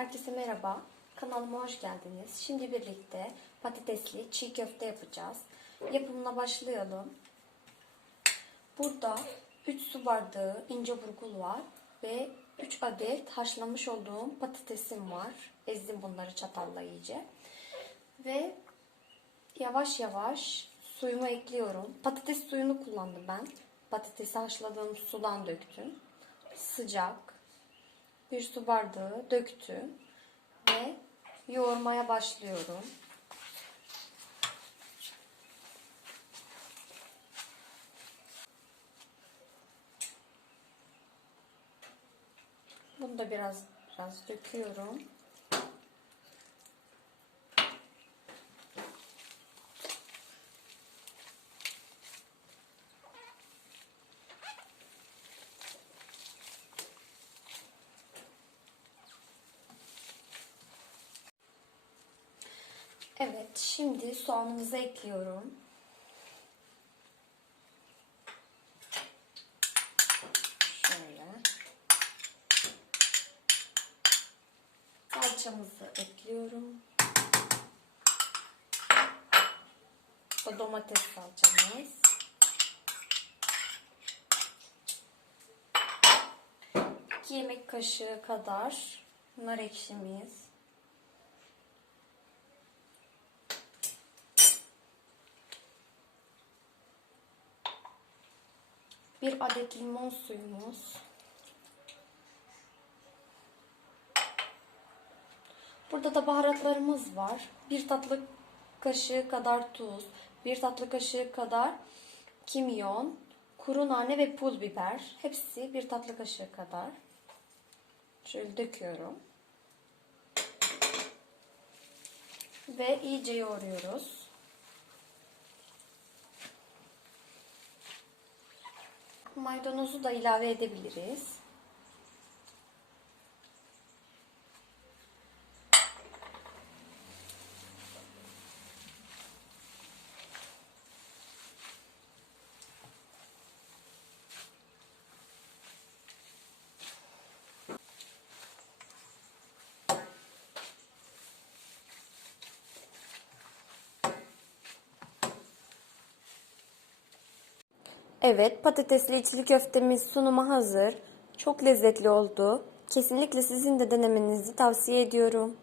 Herkese merhaba. Kanalıma hoş geldiniz. Şimdi birlikte patatesli çiğ köfte yapacağız. Yapımına başlayalım. Burada 3 su bardağı ince burgul var ve 3 adet haşlamış olduğum patatesim var. Ezdim bunları çatalla iyice. Ve yavaş yavaş suyumu ekliyorum. Patates suyunu kullandım ben. Patatesi haşladığım sudan döktüm. Sıcak. Bir su bardağı döktüm ve yoğurmaya başlıyorum. Bunu da biraz biraz döküyorum. Evet, şimdi soğanımızı ekliyorum. Şöyle. Salçamızı ekliyorum. Bu domates salçamız. Yemek kaşığı kadar nar ekşimiz. Bir adet limon suyumuz. Burada da baharatlarımız var. Bir tatlı kaşığı kadar tuz, bir tatlı kaşığı kadar kimyon, kuru nane ve pul biber. Hepsi bir tatlı kaşığı kadar. Şöyle döküyorum. Ve iyice yoğuruyoruz. Maydanozu da ilave edebiliriz. Evet, patatesli içli köftemiz sunuma hazır. Çok lezzetli oldu. Kesinlikle sizin de denemenizi tavsiye ediyorum.